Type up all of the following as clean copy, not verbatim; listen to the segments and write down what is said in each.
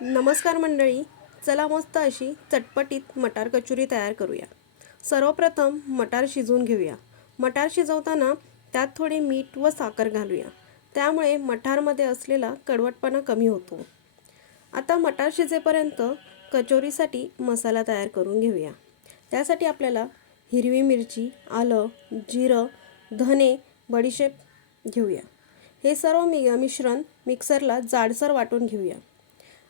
नमस्कार मंडळी, चला मस्त अशी चटपटीत मटार कचोरी तयार करूया। सर्वप्रथम मटार शिजवून घेऊया। मटार शिजवताना त्यात थोडे मीठ व साखर घालूया, त्यामुळे मटारमध्ये असलेला कडवटपणा कमी होतो। आता मटार शिजेपर्यंत कचोरीसाठी मसाला तयार करून घेऊया। त्यासाठी आपल्याला हिरवी मिरची, आलं, जिरं, धने, बडीशेप घेऊया। हे सर्व मिश्रण मिक्सरला जाडसर वाटून घेऊया।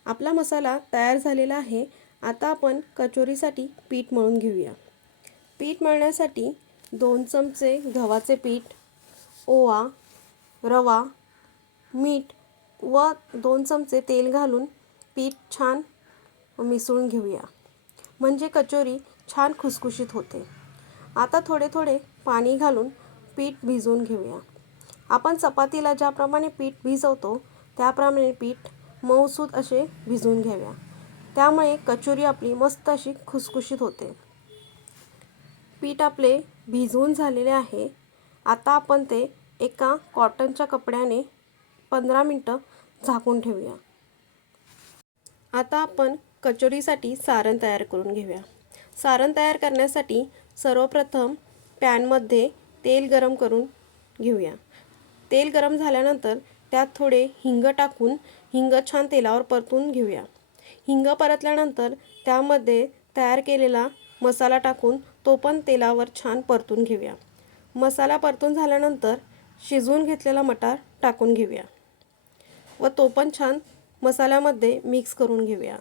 आपला मसाला तयार झालेला आहे। आता आपण कचोरीसाठी पीठ मळून घेऊया। पीठ मळण्यासाठी 2 चमचे गव्हाचे पीठ, ओवा, रवा, मीठ व 2 चमचे तेल घालून पीठ छान मिसळून घेऊया, म्हणजे कचोरी छान खुसखुशीत होते। आता थोडे थोडे पाणी घालून पीठ भिजवून घेऊया। आपण चपातीला ज्याप्रमाणे पीठ भिजवतो त्याप्रमाणे पीठ मऊसूत असे भिजवून घ्याव्या, त्यामुळे कचोरी आपली मस्त अशी खुसखुशीत होते। पीठ आपले भिजवून झालेले आहे। आता आपण ते एका कॉटनच्या कपड्याने 15 मिनिटं झाकून ठेवूया। आता आपण कचोरीसाठी सारण तयार करून घेऊया। सारण तयार करण्यासाठी सर्वप्रथम पॅनमध्ये तेल गरम करून घेऊया। तेल गरम झाल्यानंतर त्यात थोडे हिंग टाकून हिंग छान तेलावर परतून घेऊया। हिंग परतल्यानंतर त्यामध्ये तयार केलेला मसाला टाकून तो पण तेलावर छान परतून घेऊया। मसाला परतून झाल्यानंतर शिजवून घेतलेला मटार टाकून घेऊया व तो पण छान मसाल्यामध्ये मिक्स करून घेऊया।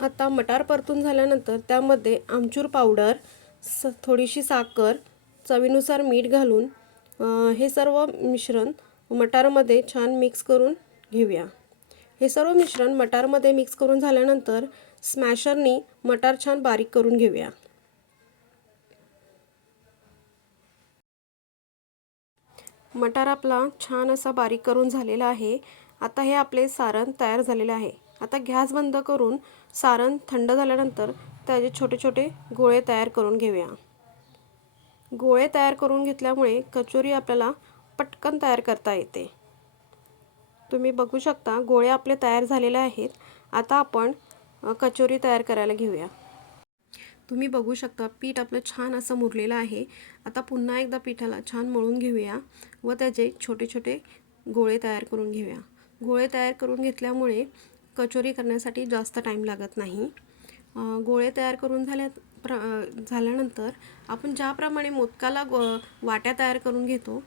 आता मटार परतून झाल्यानंतर त्यामध्ये आमचूर पावडर, थोडीशी साखर, चवीनुसार मीठ घालून हे सर्व मिश्रण मटारमध्ये छान मिक्स करून घेऊया। हे सर्व मिश्रण मटारमध्ये मिक्स करून झाल्यानंतर स्मॅशरनी मटार छान बारीक करून घेऊया। मटार आपला छान असा बारीक करून झालेला आहे। आता हे आपले सारण तयार झालेले आहे। आता गॅस बंद करून सारण थंड झाल्यानंतर त्याचे छोटे छोटे गोळे तयार करून घेऊया। गोळे तयार करून घेतल्यामुळे कचोरी आपल्याला पटकन तयार करता येते। तुम्ही बघू शकता गोळे आपले तयार झालेले आहेत। आता आपण कचोरी तयार करायला घेऊया। तुम्ही बघू शकता पीठ आपलं छान असं मुरलेलं आहे। आता पुन्हा एकदा पिठाला छान मळून घेऊया व त्याचे छोटे छोटे गोळे तयार करून घेऊया। गोळे तयार करून घेतल्यामुळे कचोरी करण्यासाठी जास्त टाईम लागत नाही। गोळे तयार करून झाल्यानंतर आपण ज्याप्रमाणे मोदकाला वाट्या तयार करून घेतो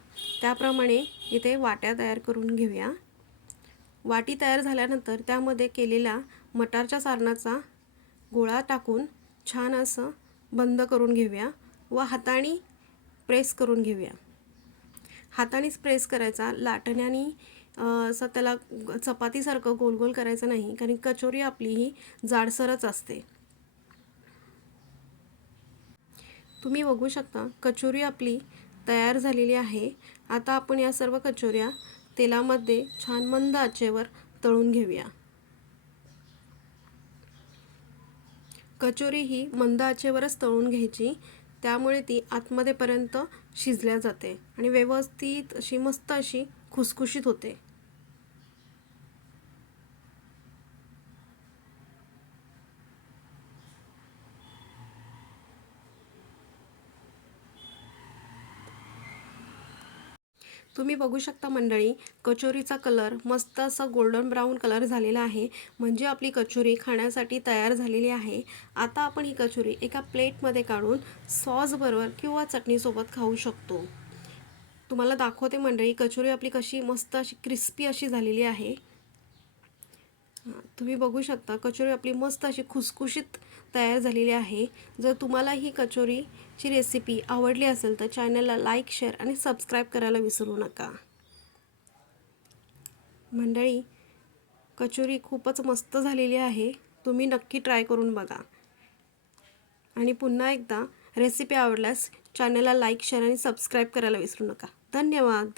त्याप्रमाणे इथे वाट्या तयार करून घेऊया। वाटी तयार झाल्यानंतर त्यामध्ये केलेल्या मटारच्या सारणाचा गोळा टाकून छान असं बंद करून घेऊया व हाताने प्रेस करून घेऊया। हातानेच प्रेस करायचा, लाटण्याने असं त्याला चपातीसारखं गोल गोल करायचं नाही, कारण कचोरी आपली ही जाडसरच असते। तुम्ही बघू शकता कचोरी आपली तयार झालेली आहे। आता आपण या सर्व कचोऱ्या तेलामध्ये छान मंद आचेवर तळून घेऊया। कचोरी ही मंद आचेवरच तळून घ्यायची, त्यामुळे ती आतमध्ये पर्यंत शिजल्या जाते आणि व्यवस्थित अशी मस्त अशी खुसखुशीत होते। तुम्ही बघू शकता मंडळी, कचोरीचा कलर मस्त असा गोल्डन ब्राऊन कलर झालेला आहे, म्हणजे आपली कचोरी खाण्यासाठी तयार झालेली आहे। आता आपण ही कचोरी एका प्लेटमध्ये काढून सॉस बरोबर किंवा चटणीसोबत खाऊ शकतो। तुम्हाला दाखवते मंडळी कचोरी आपली कशी मस्त अशी क्रिस्पी अशी झालेली आहे। तुम्ही बघू शकता कचोरी आपली मस्त अशी खुसखुशीत तयार झालेली आहे। जर तुम्हाला ही कचोरीची रेसिपी आवडली असेल तर चॅनलला लाईक, शेअर आणि सबस्क्राईब करायला विसरू नका। मंडळी, कचोरी खूपच मस्त झालेली आहे, तुम्ही नक्की ट्राय करून बघा। आणि पुन्हा एकदा रेसिपी आवडल्यास चॅनलला लाईक, शेअर आणि सबस्क्राईब करायला विसरू नका। धन्यवाद।